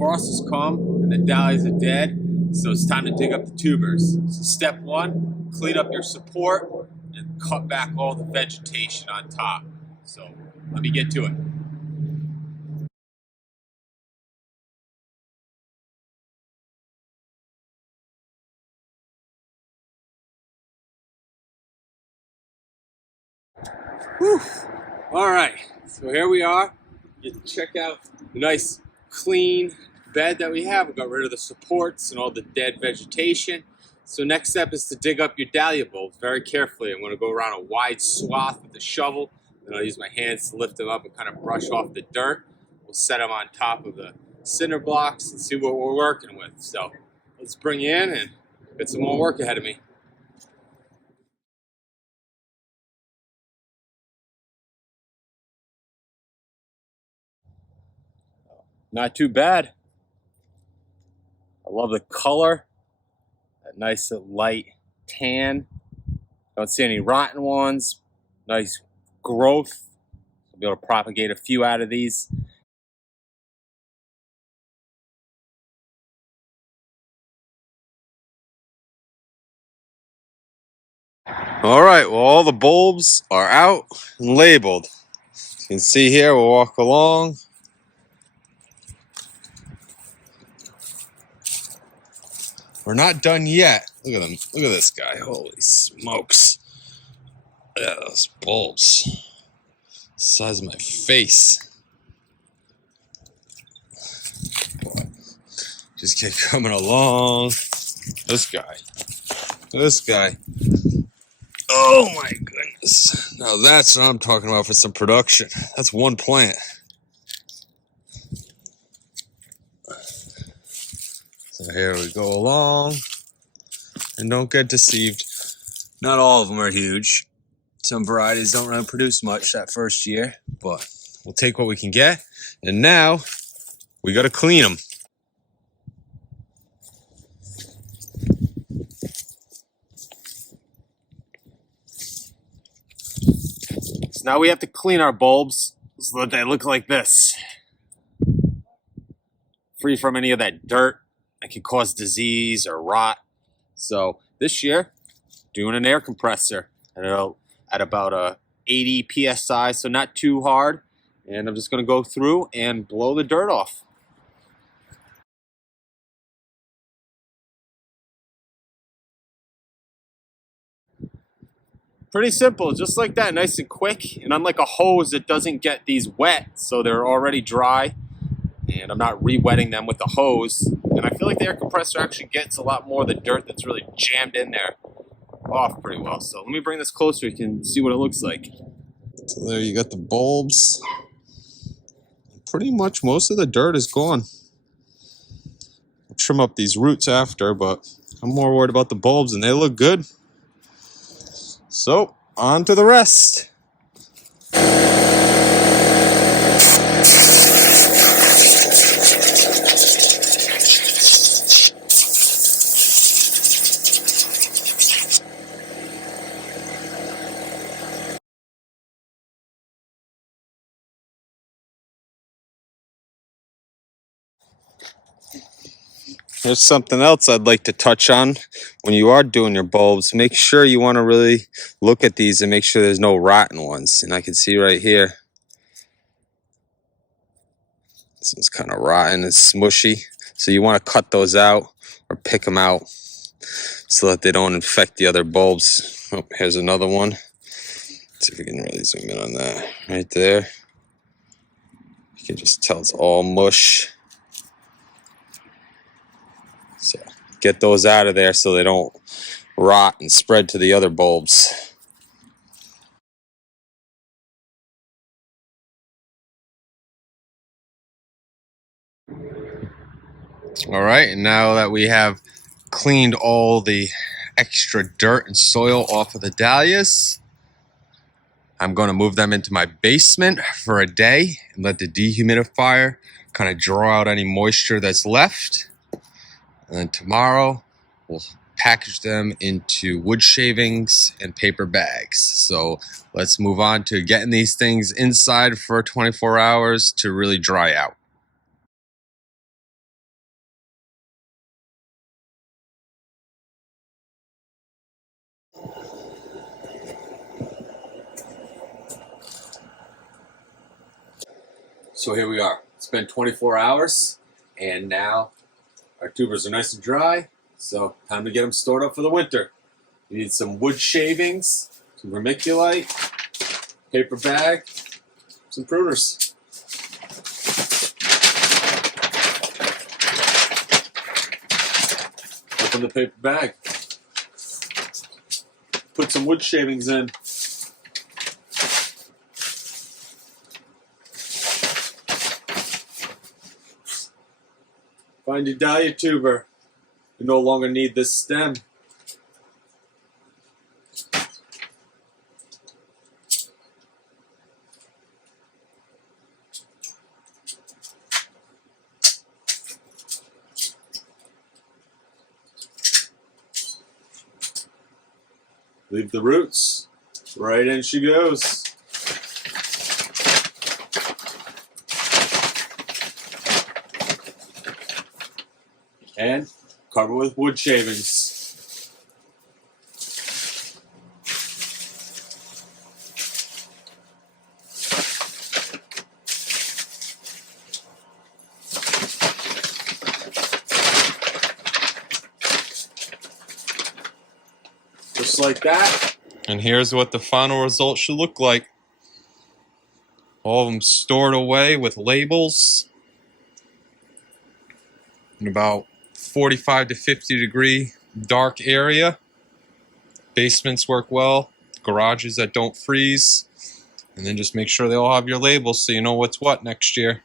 frost has come and the dahlias are dead, so it's time to dig up the tubers. So step one, clean up your support and cut back all the vegetation on top. So let me get to it. Whew. All right, so here we are. You can check out the nice clean bed that we have. We got rid of the supports and all the dead vegetation. So next step is to dig up your dahlia bulbs very carefully. I'm going to go around a wide swath with a shovel, and I'll use my hands to lift them up and kind of brush off the dirt. We'll set them on top of the cinder blocks and see what we're working with. So let's bring you in and get some more work ahead of me. Not too bad. I love the color, that nice light tan. Don't see any rotten ones. Nice growth. I'll be able to propagate a few out of these. All right, well, all the bulbs are out and labeled. You can see here, we'll walk along. We're not done yet. Look at them. Look at this guy. Holy smokes. Look at those bulbs. The size of my face. Boy. Just keep coming along. This guy. This guy. Oh my goodness. Now that's what I'm talking about for some production. That's one plant. So here we go along. And don't get deceived. Not all of them are huge. Some varieties don't really produce much that first year, but we'll take what we can get. And now we got to clean them. So now we have to clean our bulbs so that they look like this. Free from any of that dirt that can cause disease or rot. So this year, doing an air compressor at about a 80 psi, so not too hard. And I'm just going to go through and blow the dirt off. Pretty simple, just like that, nice and quick. And unlike a hose, it doesn't get these wet, so they're already dry. And I'm not re-wetting them with the hose. And I feel like the air compressor actually gets a lot more of the dirt that's really jammed in there off pretty well. So let me bring this closer, you can see what it looks like. So there you got the bulbs. Pretty much most of the dirt is gone. I'll trim up these roots after, but I'm more worried about the bulbs and they look good. So, on to the rest. Here's something else I'd like to touch on. When you are doing your bulbs, make sure you want to really look at these and make sure there's no rotten ones. And I can see right here, this one's kind of rotten, it's smushy. So you want to cut those out or pick them out so that they don't infect the other bulbs. Oh, here's another one. Let's see if we can really zoom in on that. Right there. You can just tell it's all mush. So get those out of there so they don't rot and spread to the other bulbs. All right, and now that we have cleaned all the extra dirt and soil off of the dahlias, I'm going to move them into my basement for a day and let the dehumidifier kind of draw out any moisture that's left. And then tomorrow, we'll package them into wood shavings and paper bags. So let's move on to getting these things inside for 24 hours to really dry out. So here we are. It's been 24 hours, and now our tubers are nice and dry, so time to get them stored up for the winter. You need some wood shavings, some vermiculite, paper bag, some pruners. Open the paper bag. Put some wood shavings in. Find your dahlia tuber. You no longer need this stem. Leave the roots. Right in she goes. And cover with wood shavings. Just like that. And here's what the final result should look like. All of them stored away with labels in about 45 to 50 degree dark area. Basements work well. Garages that don't freeze. And then just make sure they all have your labels so you know what's what next year.